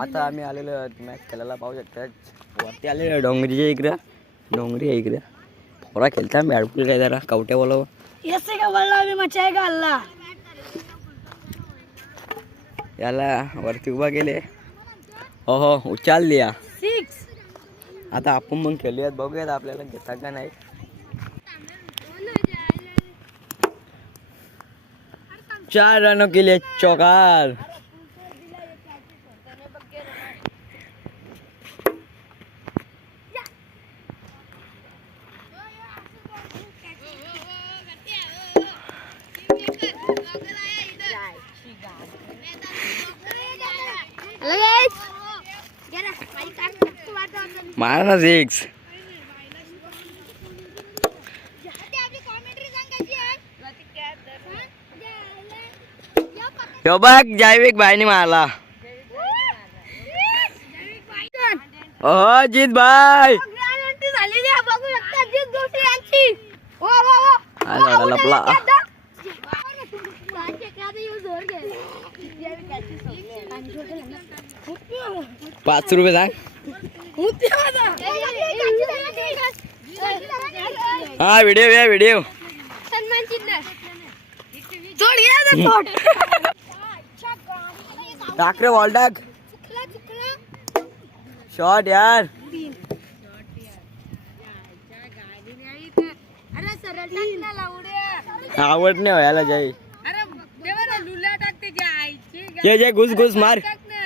आता आम्ही आलेलो मॅच खेळायला पाहू शकता. वरती आलेलो डोंगरीच्या इकडं. डोंगरी आहे इकडं. पोरा खेळता बॅडपूल काय जरा कवट्या बोलावं. ऐसे का बोला अभी मचाएगा अल्लाह याला वरती उभा गेले हो हो उचाल लिया सिक्स आता आपण मग खेळूयात बघूयात आपल्याला घेतात का नाही. चार रनों के लिए चौकार. मारा ना सिक्स यो बघ जैविक भाईने मारला. हो जीत भाई. हा झाडा लपला पाच रुपये सांग. हा व्हिडिओ या व्हिडिओ टाकरे वॉल टाक. रे शॉट यार. आवड नाही व्हायला जाईल अरे देवा ना लुला टाकते जे आईची ये जे घुस घुस मार.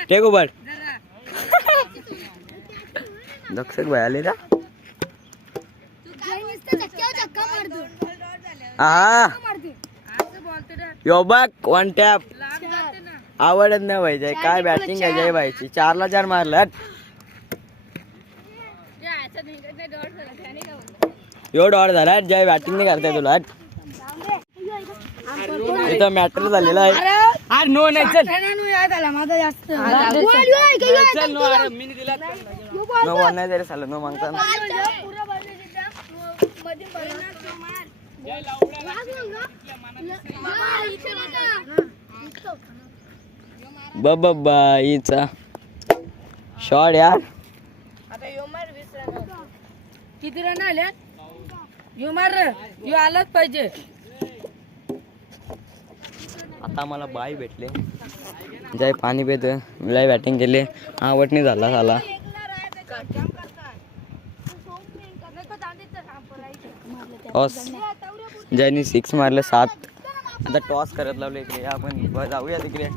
टेक उभर दक्षक भाई आले का हा यो बघ वन टॅप आवडत नाही पाहिजे काय बॅटिंग आहे जय व्हायची चारला चार मारला यो डॉट झाला जय बॅटिंग नाही करताय तुला. इथं मॅटर झालेला आहे. अरे नो नाही चल. माझा जास्त. चल. नो अरे मी दिला. नो वन नाही तरी चालत नो मागता बाईचा शॉट यार. किती रन आले यू मार रे. यू आलाच पाहिजे. आता मला बाई भेटले. जय पाणी पित लय बॅटिंग केले. आवड नाही झाला झाला टॉस जयनी सिक्स मारले सात. आता टॉस करत लावले इकडे. आपण जाऊया तिकडे.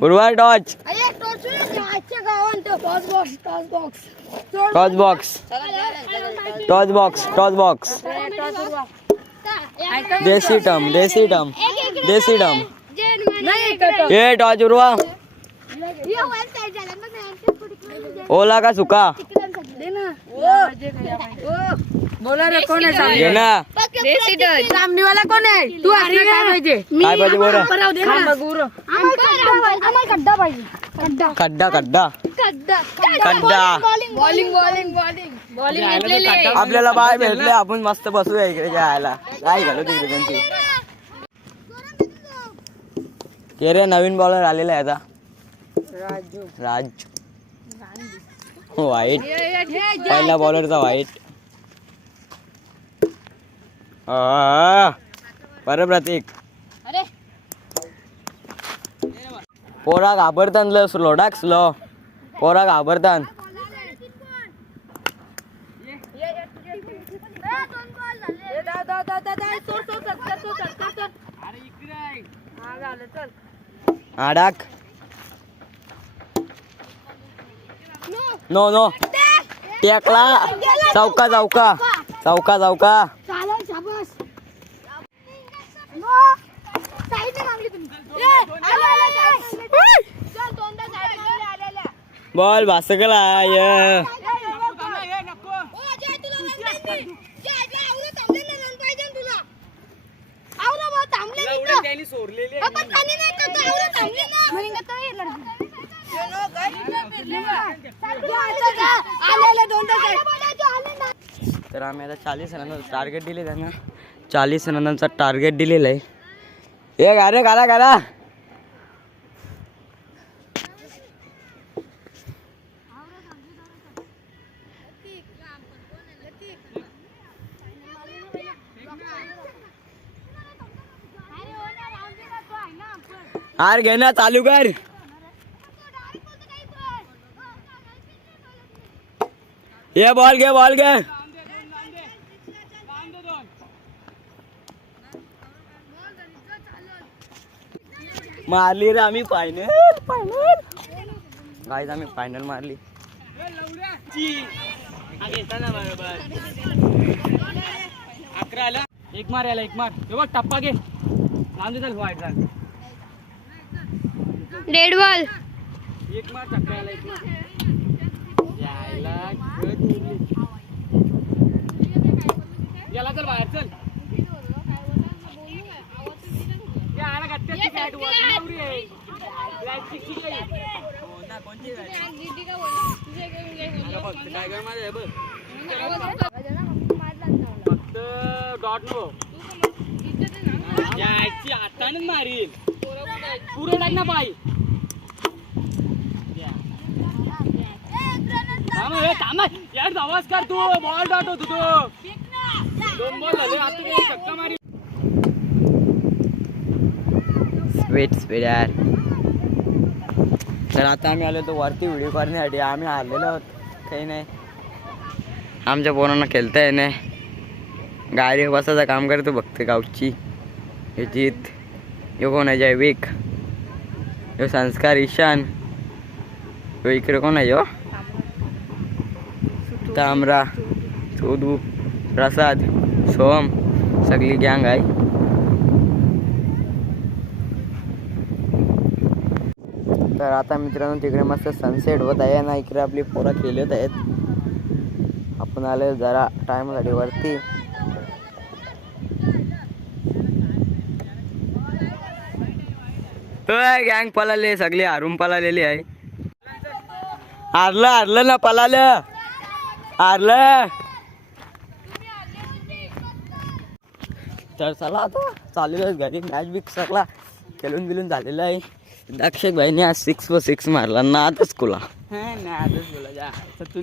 गुरुवार टॉच toss. Box toss box toss box देसी टम देसी टम देसी टम। ए टॉच उरवा ओला का सुका। बोला रे कोण आहे घे ना सामनीवाला कोण आहे तू असलं काय पाहिजे काय पाहिजे बोला खड्डा पाहिजे खड्डा खड्डा खड्डा खड्डा. बॉलिंग बॉलिंग बॉलिंग बॉलिंग आपल्याला बाय भेटले आपण मस्त बसूया इकडे जायला. काय घालू तिकडे त्यांची? के रे नवीन बॉलर आलेला आहे आता. राज. वाईट पहिला बॉलरचा वाईट बरं प्रतीक. अरे. पोरा घाबरतान ल स्लो टाक स्लो. पोरा घाबरतान आडाक नो नो. टेकला. चौका चौका. चौका चौका. बॉल भासकला ये. तर आम्ही आता चाळीस रनांचा टार्गेट दिले त्यांना चाळीस रनांचा टार्गेट दिलेला आहे. हे गारे गाला गाला हार घे ना चालू कर ये बॉल घे बॉल घे मारली रे आम्ही फायनल फायनल गाईज आम्ही फायनल मारली। अकरा आला. एक मार याला, एक मार. बघ, टप्पा घे. लांब चल वाईट रेड बॉल एक मार. चक्रा याला चल बाहेर चल. याला गट्ट्याची बॅट टायगरमध्ये आहे बघ. फक्त डॉट नो. याची हातानेच मारील. पुरं टाक ना पाय थांब हे, थांब हे. यार आवाज कर तू बॉल डॉट होतो तो. दोन बॉल झाले आता मी चक्का मारी स्पीड स्पीड यार. तर आता आम्ही आलो होतो वरती व्हिडिओ करण्यासाठी. आम्ही आलेलो आहोत. काही नाही. आमच्या पोरांना खेळता येत नाही गाडी बसायचं काम करतो बघते गावची. हे जीत. यो कोण आहे जैविक? यो संस्कार ईशान. यो इकडे कोण आहे यो? तामरा सोदू प्रसाद सोम सगळी गँग आहे. तर आता मित्रांनो तिकडे मस्त सनसेट होत आहे ना इकडे आपली पोरं खेळत आहेत. आपण आले जरा टाइमसाठी वरती. गँग पलाले सगळे हारून पलालेली आहे. हारलं हारलं ना पळालं. हारलं तर चला आता चालू आहे घरी. मॅच बिक सगळा खेळून बिलून झालेला आहे. दक्षक भाईने आज सिक्स व सिक्स मारला. ना आताच कुला. नाही आजच बोला जा तुम्ही